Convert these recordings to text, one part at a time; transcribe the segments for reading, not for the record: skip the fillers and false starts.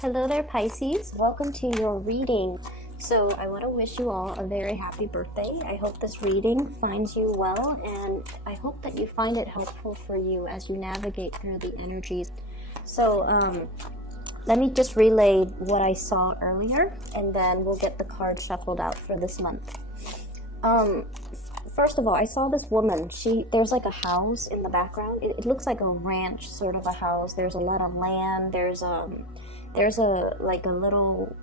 Hello there, Pisces. Welcome to your reading. So I want to wish you all a very happy birthday. I hope this reading finds you well, and I hope that you find it helpful for you as you navigate through the energies. So let me just relay what I saw earlier, and then we'll get the cards shuffled out for this month. First of all, I saw this woman. There's like a house in the background. It looks like a ranch sort of a house. There's a lot of land. There's a little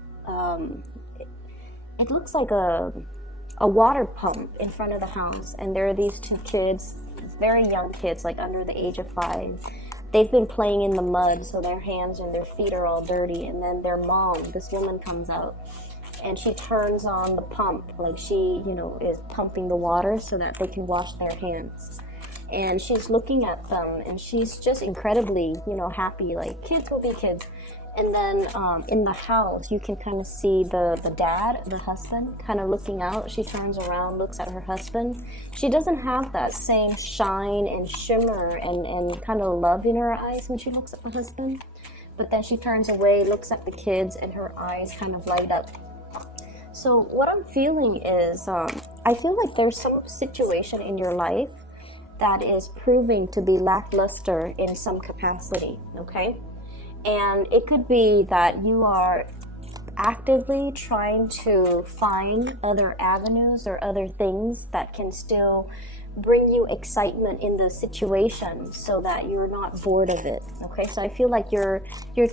it looks like a water pump in front of the house, and there are these two kids, very young kids, like under the age of 5. They've been playing in the mud, so their hands and their feet are all dirty. And then their mom, this woman, comes out and she turns on the pump, like she is pumping the water so that they can wash their hands. And she's looking at them, and she's just incredibly happy, like kids will be kids. And then in the house, you can kind of see the dad, the husband, kind of looking out. She turns around, looks at her husband. She doesn't have that same shine and shimmer and kind of love in her eyes when she looks at the husband. But then she turns away, looks at the kids, and her eyes kind of light up. So what I'm feeling is, I feel like there's some situation in your life that is proving to be lackluster in some capacity, okay? And it could be that you are actively trying to find other avenues or other things that can still bring you excitement in the situation so that you're not bored of it, okay? So I feel like you're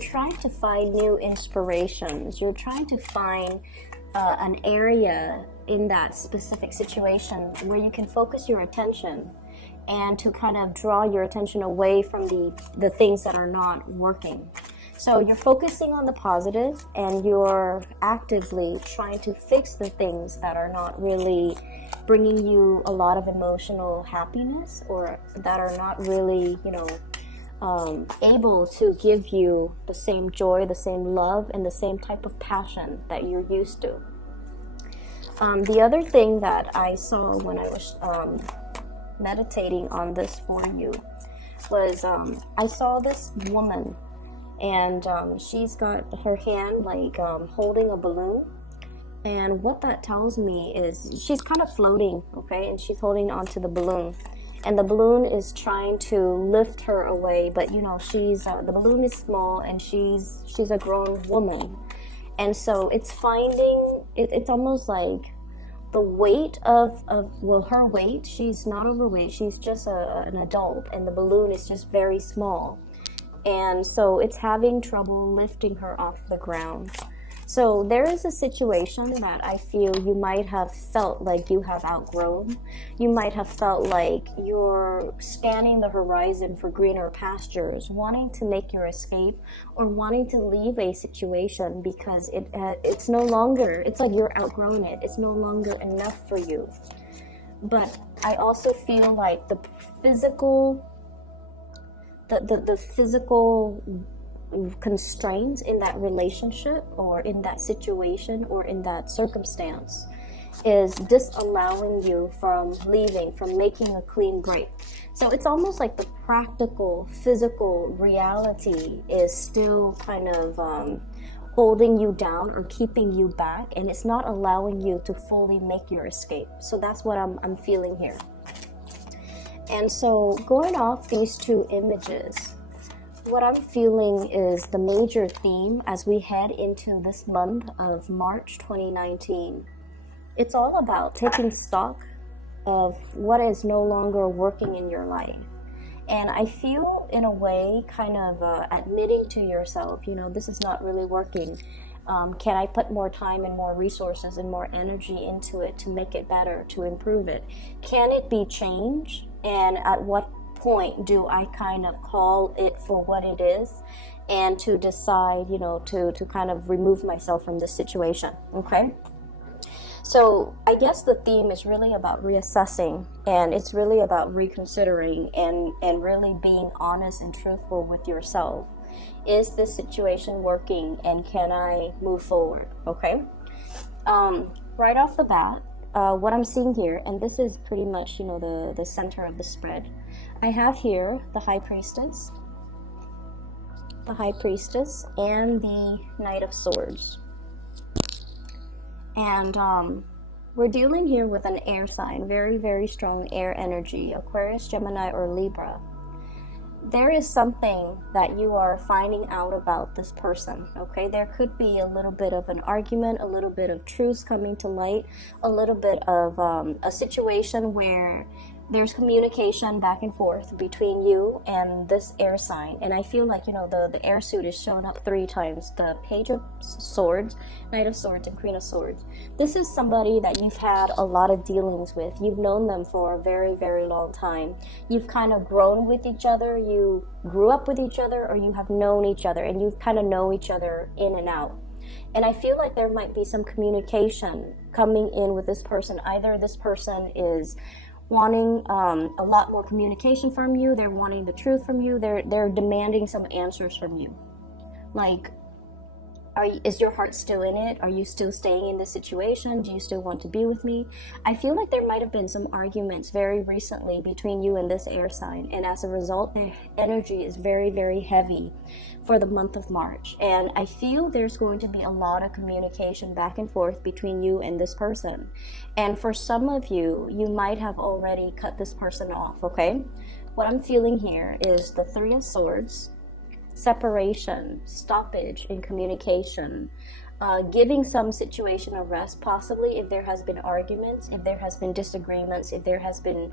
trying to find new inspirations. You're trying to find an area in that specific situation where you can focus your attention and to kind of draw your attention away from the things that are not working. So you're focusing on the positive, and you're actively trying to fix the things that are not really bringing you a lot of emotional happiness, or that are not really, able to give you the same joy, the same love, and the same type of passion that you're used to. The other thing that I saw when I was meditating on this for you was I saw this woman, and she's got her hand like holding a balloon, and what that tells me is she's kind of floating, okay, and she's holding onto the balloon, and the balloon is trying to lift her away, but she's the balloon is small, and she's a grown woman, and so it's it's almost like the weight of her weight. She's not overweight, she's just an adult, and the balloon is just very small, and so it's having trouble lifting her off the ground. So there is a situation that I feel you might have felt like you have outgrown. You might have felt like you're scanning the horizon for greener pastures, wanting to make your escape, or wanting to leave a situation because it's no longer, it's like you're outgrown it. It's no longer enough for you. But I also feel like the physical constraints in that relationship, or in that situation, or in that circumstance is disallowing you from leaving, from making a clean break. So it's almost like the practical, physical reality is still kind of holding you down or keeping you back, and it's not allowing you to fully make your escape. So that's what I'm feeling here. And so going off these two images, what I'm feeling is the major theme as we head into this month of March 2019. It's all about taking stock of what is no longer working in your life. And I feel, in a way, kind of admitting to yourself, this is not really working. Can I put more time and more resources and more energy into it to make it better, to improve it? Can it be changed? And at what point do I kind of call it for what it is, and to decide, to kind of remove myself from this situation, okay? So I guess the theme is really about reassessing, and it's really about reconsidering and really being honest and truthful with yourself. Is this situation working, and can I move forward, okay? Right off the bat, what I'm seeing here, and this is pretty much, the center of the spread, I have here the High Priestess, the High Priestess, and the Knight of Swords. And we're dealing here with an air sign, very, very strong air energy, Aquarius, Gemini, or Libra. There is something that you are finding out about this person, okay? There could be a little bit of an argument, a little bit of truth coming to light, a little bit of a situation where there's communication back and forth between you and this air sign. And I feel like, you know, the air suit is shown up 3 times. The Page of Swords, Knight of Swords, and Queen of Swords. This is somebody that you've had a lot of dealings with. You've known them for a very, very long time. You've kind of grown with each other. You grew up with each other, or you have known each other, and you kind of know each other in and out. And I feel like there might be some communication coming in with this person. Either this person is wanting a lot more communication from you, they're wanting the truth from you, they're demanding some answers from you. Like, is your heart still in it? Are you still staying in this situation? Do you still want to be with me? I feel like there might have been some arguments very recently between you and this air sign, and as a result, the energy is very, very heavy for the month of March. And I feel there's going to be a lot of communication back and forth between you and this person. And for some of you, you might have already cut this person off, okay? What I'm feeling here is the 3 of Swords, separation, stoppage in communication, giving some situation a rest, possibly if there has been arguments, if there has been disagreements, if there has been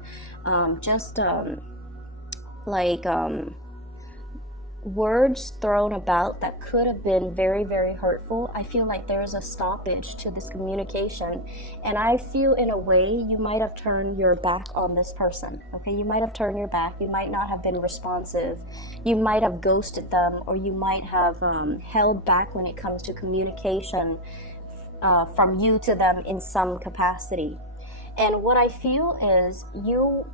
words thrown about that could have been very, very hurtful. I feel like there is a stoppage to this communication, and I feel in a way you might have turned your back on this person, okay? You might have turned your back. You might not have been responsive. You might have ghosted them, or you might have held back when it comes to communication from you to them in some capacity. And what I feel is you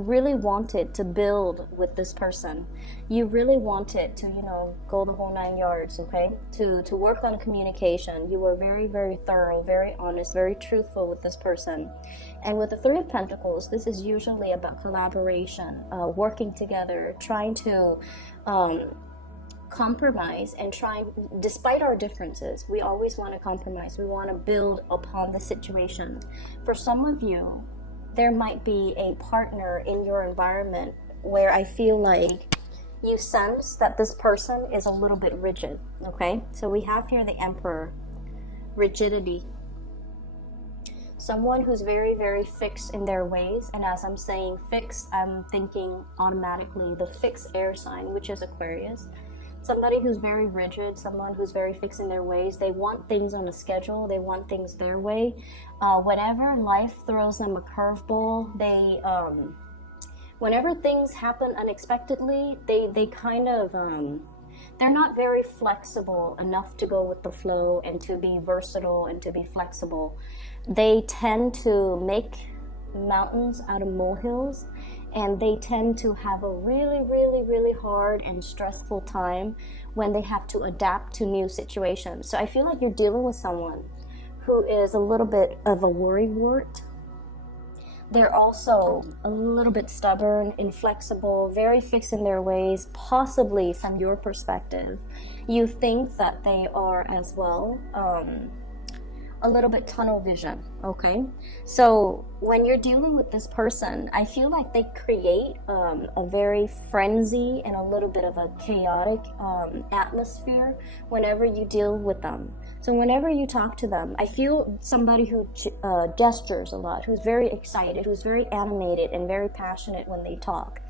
really wanted to build with this person. You really wanted to, you know, go the whole 9 yards, okay? To work on communication. You were very, very thorough, very honest, very truthful with this person. And with the 3 of Pentacles, this is usually about collaboration, working together, trying to compromise and despite our differences, we always want to compromise. We want to build upon the situation. For some of you, there might be a partner in your environment where I feel like you sense that this person is a little bit rigid, okay? So we have here the Emperor, rigidity. Someone who's very, very fixed in their ways, and as I'm saying fixed, I'm thinking automatically the fixed air sign, which is Aquarius. Somebody who's very rigid, someone who's very fixed in their ways. They want things on a schedule. They want things their way. Whenever life throws them a curveball, whenever things happen unexpectedly, they kind of, they're not very flexible enough to go with the flow and to be versatile and to be flexible. They tend to make mountains out of molehills, and they tend to have a really, really, really hard and stressful time when they have to adapt to new situations. So I feel like you're dealing with someone who is a little bit of a worrywart. They're also a little bit stubborn, inflexible, very fixed in their ways, possibly from your perspective. You think that they are as well, a little bit tunnel vision, okay? So when you're dealing with this person, I feel like they create a very frenzy and a little bit of a chaotic atmosphere whenever you deal with them. So whenever you talk to them, I feel somebody who gestures a lot, who's very excited, who's very animated and very passionate when they talk.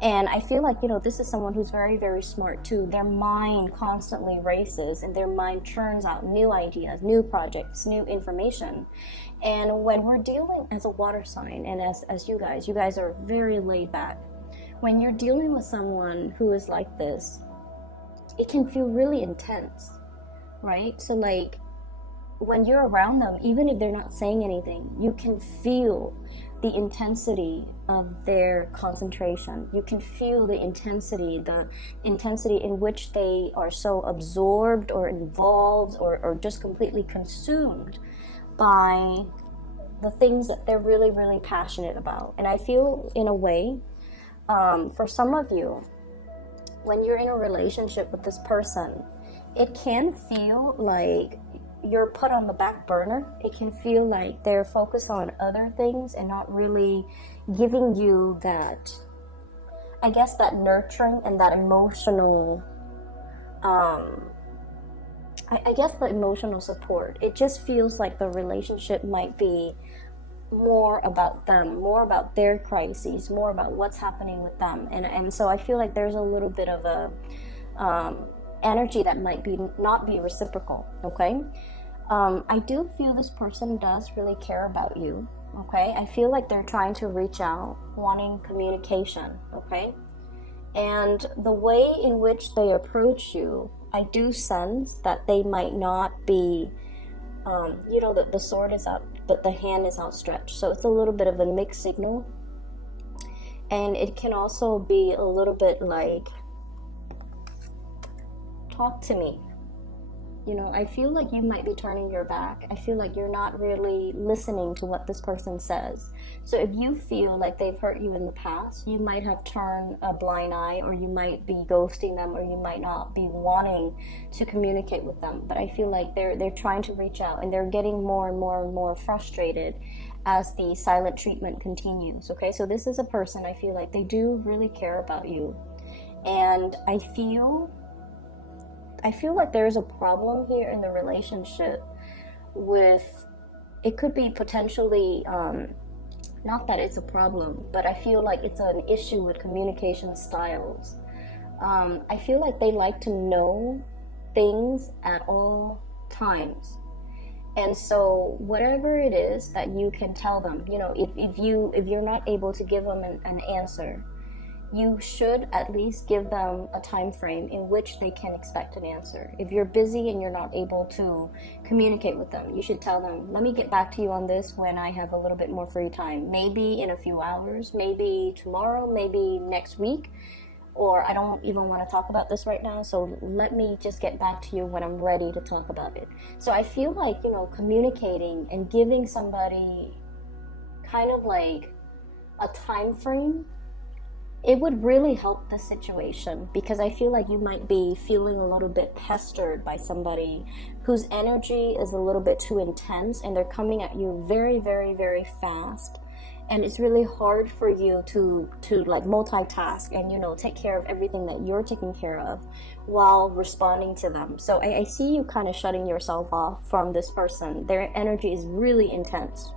And I feel like, you know, this is someone who's very, very smart too. Their mind constantly races and their mind churns out new ideas, new projects, new information. And when we're dealing as a water sign, and as you guys are very laid back. When you're dealing with someone who is like this, it can feel really intense, right? So like when you're around them, even if they're not saying anything, you can feel the intensity of their concentration. You can feel the intensity in which they are so absorbed or involved or just completely consumed by the things that they're really, really passionate about. And I feel in a way, for some of you, when you're in a relationship with this person, it can feel like you're put on the back burner. It can feel like they're focused on other things and not really giving you that, I guess, that nurturing and that emotional, I guess the emotional support. It just feels like the relationship might be more about them, more about their crises, more about what's happening with them. And so I feel like there's a little bit of a energy that might be not be reciprocal, okay? I do feel this person does really care about you, okay? I feel like they're trying to reach out, wanting communication, okay? And the way in which they approach you, I do sense that they might not be, you know, the sword is out, but the hand is outstretched. So it's a little bit of a mixed signal. And it can also be a little bit like, talk to me. You know, I feel like you might be turning your back. I feel like you're not really listening to what this person says. So if you feel like they've hurt you in the past, you might have turned a blind eye, or you might be ghosting them, or you might not be wanting to communicate with them. But I feel like they're trying to reach out, and they're getting more and more and more frustrated as the silent treatment continues. Okay, so this is a person, I feel like they do really care about you. And I feel like there's a problem here in the relationship with, it could be potentially, not that it's a problem, but I feel like it's an issue with communication styles. I feel like they like to know things at all times. And so whatever it is that you can tell them, you know, if you're not able to give them an answer, you should at least give them a time frame in which they can expect an answer. If you're busy and you're not able to communicate with them, you should tell them, let me get back to you on this when I have a little bit more free time. Maybe in a few hours, maybe tomorrow, maybe next week, or I don't even want to talk about this right now, so let me just get back to you when I'm ready to talk about it. So I feel like, you know, communicating and giving somebody kind of like a time frame, it would really help the situation, because I feel like you might be feeling a little bit pestered by somebody whose energy is a little bit too intense, and they're coming at you very, very, very fast. And it's really hard for you to like multitask and, you know, take care of everything that you're taking care of while responding to them. So I see you kind of shutting yourself off from this person. Their energy is really intense.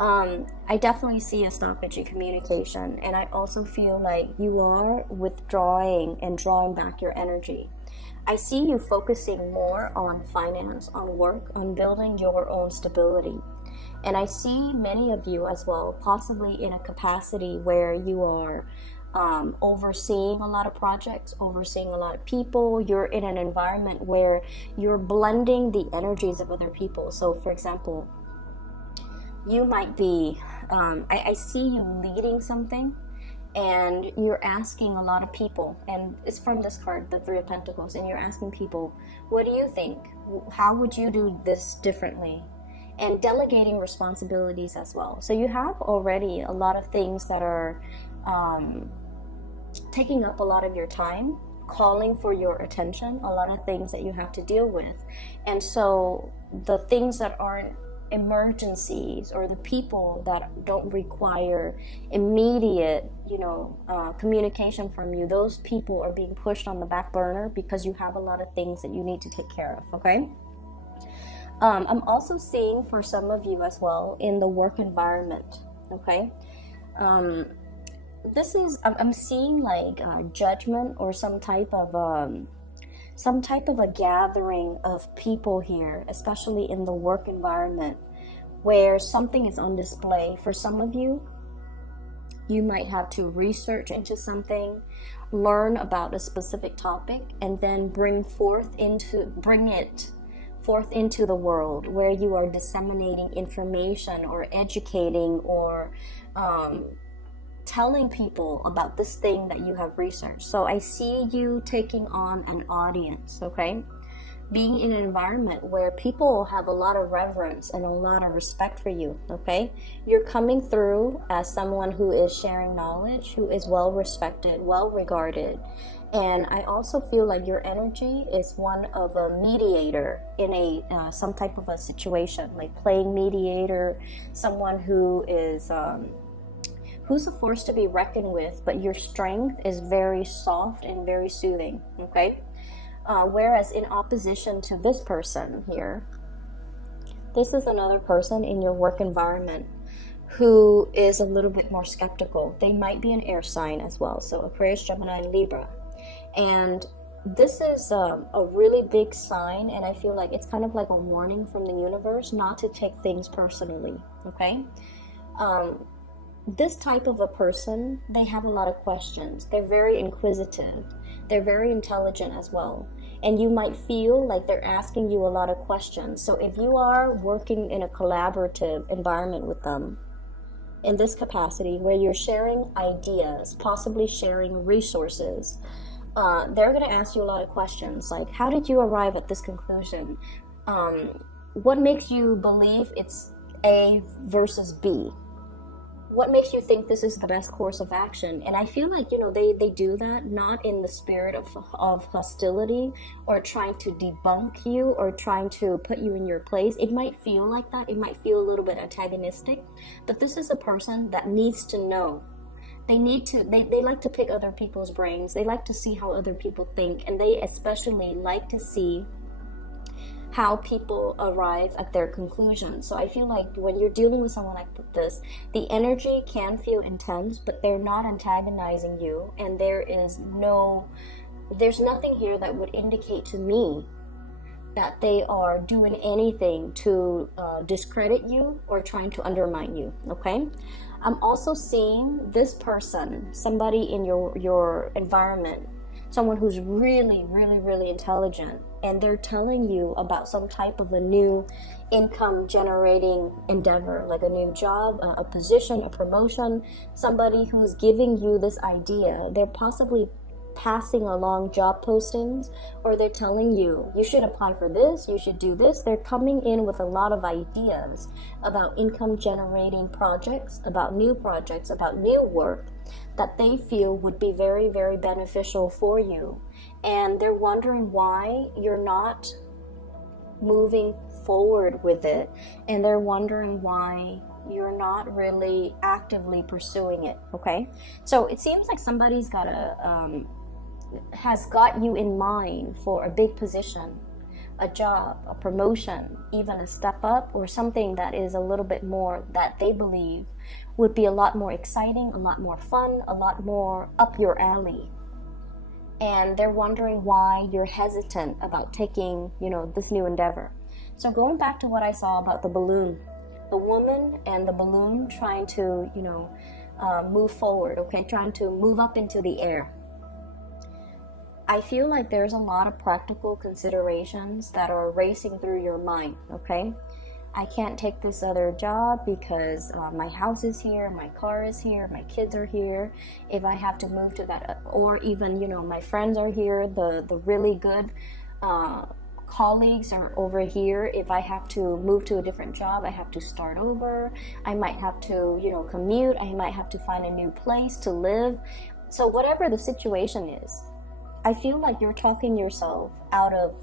I definitely see a stoppage in communication, and I also feel like you are withdrawing and drawing back your energy. I see you focusing more on finance, on work, on building your own stability. And I see many of you as well, possibly in a capacity where you are overseeing a lot of projects, overseeing a lot of people. You're in an environment where you're blending the energies of other people. So for example, you might be, I see you leading something, and you're asking a lot of people, and it's from this card, the Three of Pentacles, and you're asking people, what do you think? How would you do this differently? And delegating responsibilities as well. So you have already a lot of things that are taking up a lot of your time, calling for your attention, a lot of things that you have to deal with. And so the things that aren't emergencies, or the people that don't require immediate, you know, communication from you, those people are being pushed on the back burner because you have a lot of things that you need to take care of, okay? I'm also seeing for some of you as well in the work environment, okay? This is, I'm seeing like judgment, or some type of a gathering of people here, especially in the work environment, where something is on display. For some of you, you might have to research into something, learn about a specific topic, and then bring it forth into the world, where you are disseminating information, or educating, or telling people about this thing that you have researched. So I see you taking on an audience, okay? being in an environment where people have a lot of reverence and a lot of respect for you, okay? You're coming through as someone who is sharing knowledge, who is well respected, well regarded. And I also feel like your energy is one of a mediator in a some type of a situation, like playing mediator, someone who is who's a force to be reckoned with, but your strength is very soft and very soothing, okay? Whereas in opposition to this person here, this is another person in your work environment who is a little bit more skeptical. They might be an air sign as well, so Aquarius, Gemini, and Libra. And this is a really big sign, and I feel like it's kind of like a warning from the universe not to take things personally, okay? This type of a person, they have a lot of questions. They're very inquisitive. They're very intelligent as well. And you might feel like they're asking you a lot of questions. So if you are working in a collaborative environment with them, in this capacity where you're sharing ideas, possibly sharing resources, they're going to ask you a lot of questions like, how did you arrive at this conclusion? What makes you believe it's A versus B? What makes you think this is the best course of action? And I feel like, you know, they do that not in the spirit of hostility or trying to debunk you or trying to put you in your place. It might feel like that. It might feel a little bit antagonistic. But this is a person that needs to know. They like to pick other people's brains. They like to see how other people think. And they especially like to see how people arrive at their conclusions. So I feel like when you're dealing with someone like this, the energy can feel intense, but they're not antagonizing you, and there's nothing here that would indicate to me that they are doing anything to discredit you or trying to undermine you, okay? I'm also seeing this person, somebody in your environment, someone who's really, really, really intelligent, and they're telling you about some type of a new income generating endeavor, like a new job, a position, a promotion, somebody who's giving you this idea. They're possibly passing along job postings, or they're telling you, you should apply for this, you should do this. They're coming in with a lot of ideas about income generating projects, about new work that they feel would be very, very beneficial for you. And they're wondering why you're not moving forward with it, and they're wondering why you're not really actively pursuing it, okay? So it seems like somebody's has got you in mind for a big position, a job, a promotion, even a step up, or something that is a little bit more that they believe would be a lot more exciting, a lot more fun, a lot more up your alley. And they're wondering why you're hesitant about taking, this new endeavor. So going back to what I saw about the balloon, the woman and the balloon trying to, move forward, okay, trying to move up into the air. I feel like there's a lot of practical considerations that are racing through your mind, okay? I can't take this other job because my house is here, my car is here, my kids are here. If I have to move to that, or even, my friends are here, the really good colleagues are over here. If I have to move to a different job, I have to start over. I might have to, commute. I might have to find a new place to live. So whatever the situation is, I feel like you're talking yourself out of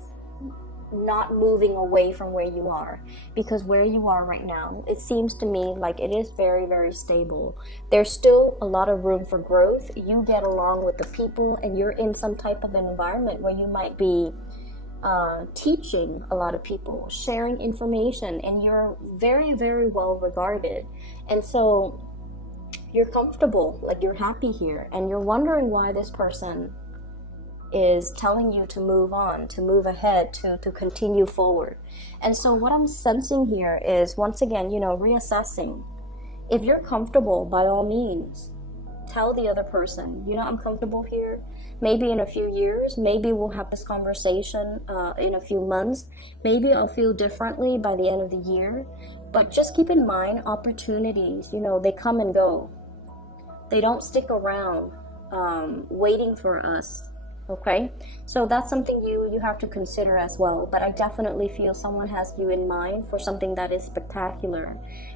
not moving away from where you are, because where you are right now, it seems to me like it is very, very stable. There's still a lot of room for growth. You get along with the people, and you're in some type of an environment where you might be teaching a lot of people, sharing information, and you're very, very well regarded. And so you're comfortable, like you're happy here, and you're wondering why this person is telling you to move on, to move ahead, to continue forward. And so what I'm sensing here is, once again, reassessing. If you're comfortable, by all means, tell the other person, I'm comfortable here. Maybe in a few years, maybe we'll have this conversation in a few months. Maybe I'll feel differently by the end of the year. But just keep in mind, opportunities, they come and go. They don't stick around waiting for us Okay, so that's something you have to consider as well. But I definitely feel someone has you in mind for something that is spectacular,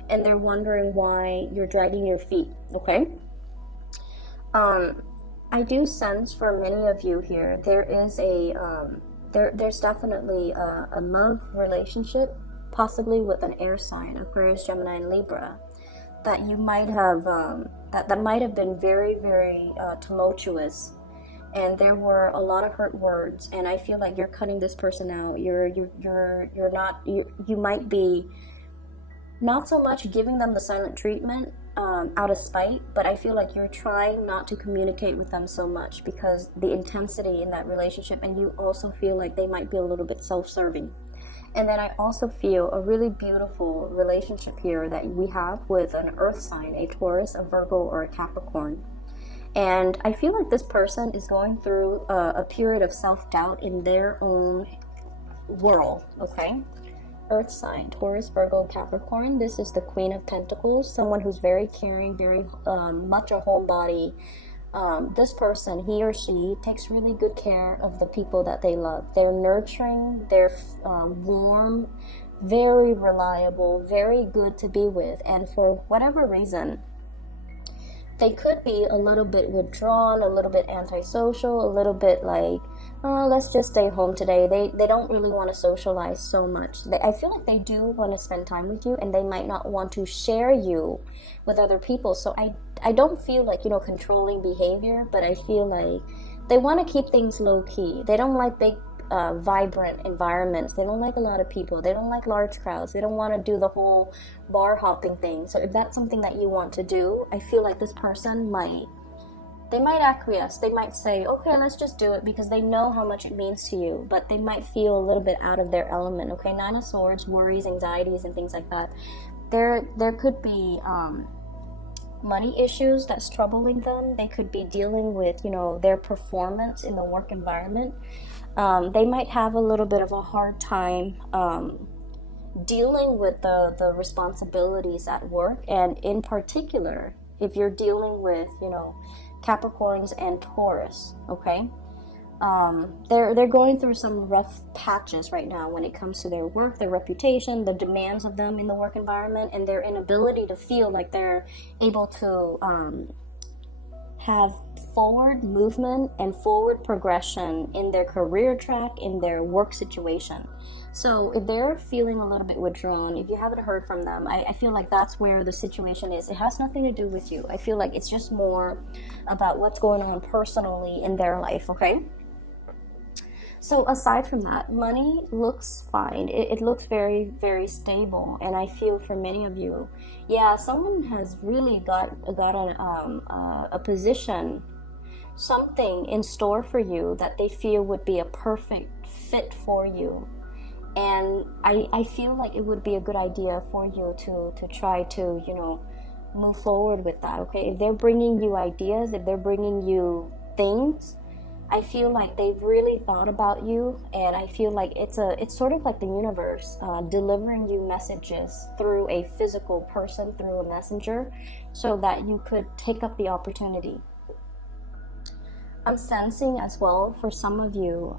and they're wondering why you're dragging your feet. Okay, um, I do sense for many of you here there is there's definitely a love relationship, possibly with an air sign, Aquarius, Gemini, and Libra, that you might have that might have been very, very tumultuous, and there were a lot of hurt words, and I feel like you're cutting this person out. You're not, you might be not so much giving them the silent treatment out of spite, but I feel like you're trying not to communicate with them so much because the intensity in that relationship, and you also feel like they might be a little bit self-serving. And then I also feel a really beautiful relationship here that we have with an earth sign, a Taurus, a Virgo, or a Capricorn. And I feel like this person is going through a period of self-doubt in their own world, okay? Earth sign, Taurus, Virgo, Capricorn. This is the Queen of Pentacles, someone who's very caring, very much a homebody. This person, he or she, takes really good care of the people that they love. They're nurturing, they're warm, very reliable, very good to be with. And for whatever reason, they could be a little bit withdrawn, a little bit antisocial, a little bit like, oh, let's just stay home today. They don't really want to socialize so much. I feel like they do want to spend time with you, and they might not want to share you with other people. So I don't feel like, controlling behavior, but I feel like they want to keep things low key. They don't like big vibrant environments. They don't like a lot of people. They don't like large crowds. They don't want to do the whole bar hopping thing. So if that's something that you want to do, I feel like this person might acquiesce. They might say, okay, let's just do it, because they know how much it means to you, but they might feel a little bit out of their element. Okay, Nine of Swords, worries, anxieties, and things like that. There could be money issues that's troubling them. They could be dealing with, their performance in the work environment. They might have a little bit of a hard time dealing with the responsibilities at work, and in particular, if you're dealing with, Capricorns and Taurus, okay? They're going through some rough patches right now when it comes to their work, their reputation, the demands of them in the work environment, and their inability to feel like they're able to have forward movement and forward progression in their career track, in their work situation. So if they're feeling a little bit withdrawn, if you haven't heard from them, I feel like that's where the situation is. It has nothing to do with you. I feel like it's just more about what's going on personally in their life, okay? So aside from that, money looks fine. It looks very, very stable. And I feel for many of you, yeah, someone has really got on a position, something in store for you that they feel would be a perfect fit for you. And I feel like it would be a good idea for you to try to, move forward with that, okay? If they're bringing you ideas, if they're bringing you things, I feel like they've really thought about you, and I feel like it's sort of like the universe delivering you messages through a physical person, through a messenger, so that you could take up the opportunity. I'm sensing as well for some of you,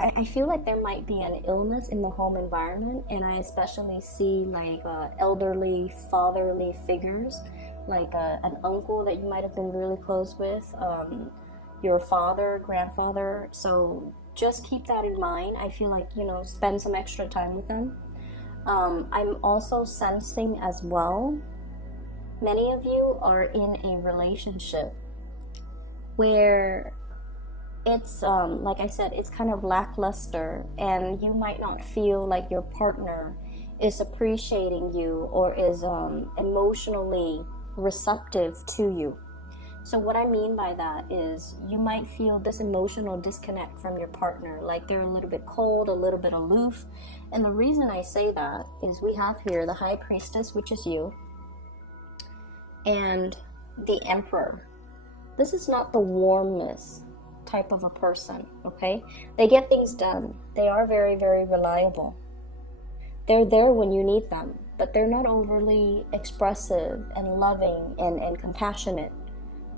I feel like there might be an illness in the home environment, and I especially see like elderly, fatherly figures, like an uncle that you might have been really close with, your father, grandfather. So just keep that in mind. I feel like, spend some extra time with them. I'm also sensing as well, many of you are in a relationship where it's, like I said, it's kind of lackluster, and you might not feel like your partner is appreciating you or is emotionally receptive to you. So what I mean by that is you might feel this emotional disconnect from your partner, like they're a little bit cold, a little bit aloof. And the reason I say that is we have here the High Priestess, which is you, and the Emperor. This is not the warmest type of a person, okay? They get things done. They are very, very reliable. They're there when you need them, but they're not overly expressive and loving and compassionate,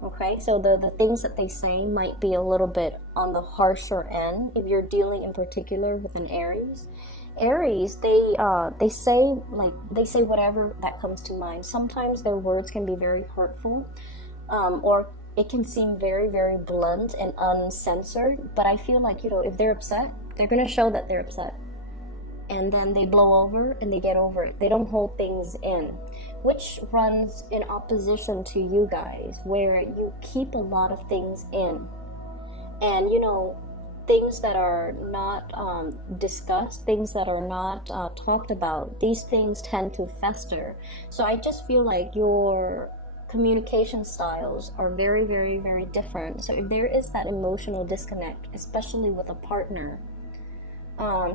Okay, so the things that they say might be a little bit on the harsher end if you're dealing in particular with an Aries. Aries, they say whatever that comes to mind. Sometimes their words can be very hurtful, or it can seem very, very blunt and uncensored. But I feel like, if they're upset, they're gonna show that they're upset, and then they blow over and they get over it. They don't hold things in, which runs in opposition to you guys, where you keep a lot of things in, and things that are not discussed, things that are not talked about, these things tend to fester. So I just feel like your communication styles are very, very, very different. So if there is that emotional disconnect, especially with a partner,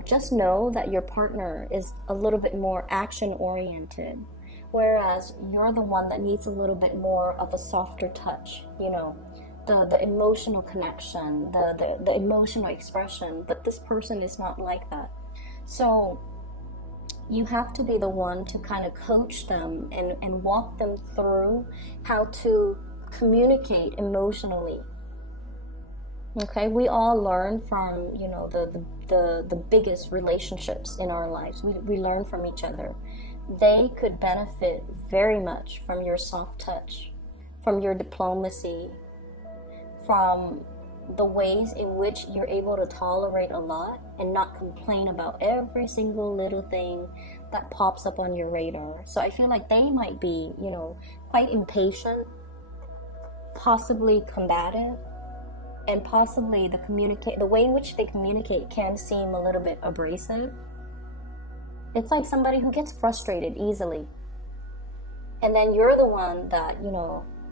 just know that your partner is a little bit more action oriented, whereas you're the one that needs a little bit more of a softer touch, the emotional connection, the emotional expression. But this person is not like that. So you have to be the one to kind of coach them and walk them through how to communicate emotionally. Okay, we all learn from the biggest relationships in our lives. We learn from each other. They could benefit very much from your soft touch, from your diplomacy, from the ways in which you're able to tolerate a lot and not complain about every single little thing that pops up on your radar. So I feel like they might be, quite impatient, possibly combative, and possibly the way in which they communicate can seem a little bit abrasive. It's like somebody who gets frustrated easily, and then you're the one that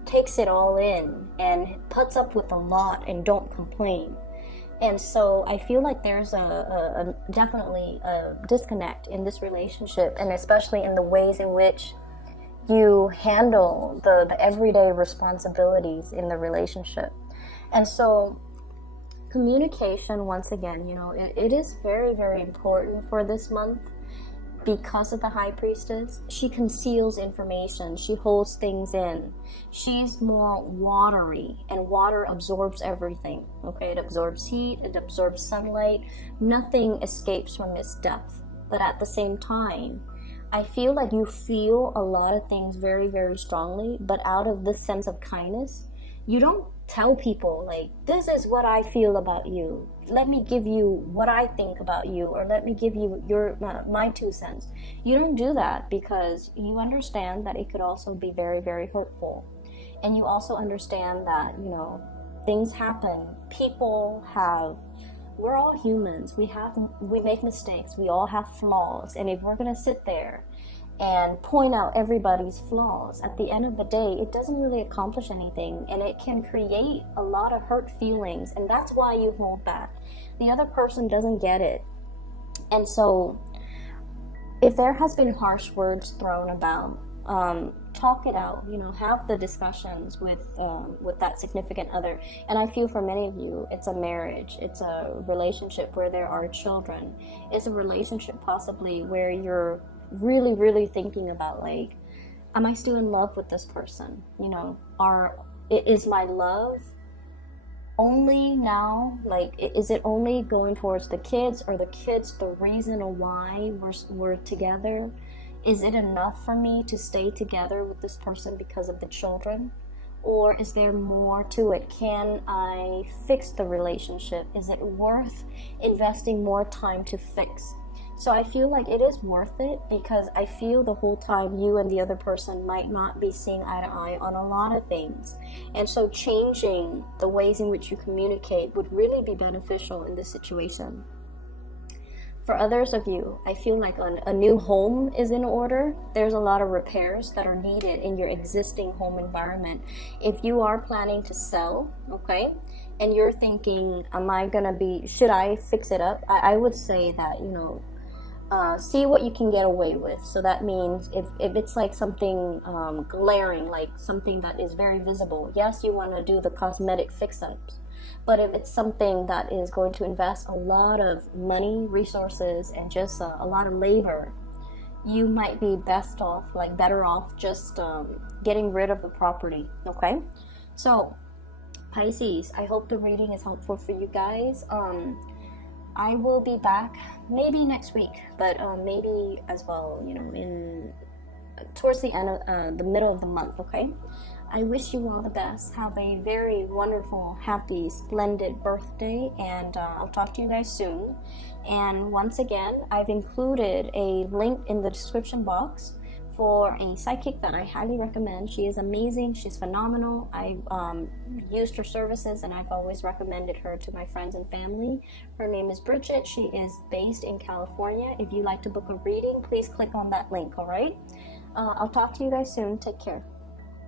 takes it all in and puts up with a lot and don't complain. And so I feel like there's a definitely a disconnect in this relationship, and especially in the ways in which you handle the everyday responsibilities in the relationship. And so communication, once again, it is very, very important for this month. Because of the High Priestess, she conceals information, she holds things in. She's more watery, and water absorbs everything. Okay, it absorbs heat, it absorbs sunlight. Nothing escapes from its depth. But at the same time, I feel like you feel a lot of things very, very strongly, but out of this sense of kindness, you don't tell people like, this is what I feel about you, let me give you what I think about you, or let me give you my 2 cents. You don't do that because you understand that it could also be very, very hurtful. And you also understand that things happen, we're all humans, we make mistakes, we all have flaws. And if we're gonna sit there and point out everybody's flaws, at the end of the day, it doesn't really accomplish anything, and it can create a lot of hurt feelings, and that's why you hold back. The other person doesn't get it. And so if there has been harsh words thrown about, talk it out, have the discussions with that significant other. And I feel for many of you, it's a marriage, it's a relationship where there are children, it's a relationship possibly where you're really, really thinking about, like, am I still in love with this person? Is my love only now, like, is it only going towards the kids, or the kids the reason why we're together? Is it enough for me to stay together with this person because of the children? Or is there more to it? Can I fix the relationship? Is it worth investing more time to fix? So I feel like it is worth it, because I feel the whole time you and the other person might not be seeing eye to eye on a lot of things. And so changing the ways in which you communicate would really be beneficial in this situation. For others of you, I feel like a new home is in order. There's a lot of repairs that are needed in your existing home environment. If you are planning to sell, okay, and you're thinking, should I fix it up? I would say that, see what you can get away with. So that means if it's like something glaring, like something that is very visible, yes, you want to do the cosmetic fix-ups. But if it's something that is going to invest a lot of money, resources, and just a lot of labor, you might be better off just getting rid of the property, okay? So, Pisces, I hope the reading is helpful for you guys. I will be back maybe next week, but maybe as well, you know, in towards the end of the middle of the month. Okay. I wish you all the best. Have a very wonderful, happy, splendid birthday, and I'll talk to you guys soon. And once again, I've included a link in the description box for a psychic that I highly recommend. She is amazing. She's phenomenal. I used her services and I've always recommended her to my friends and family. Her name is Bridget. She is based in California. If you'd like to book a reading, please click on that link, all right? I'll talk to you guys soon. Take care.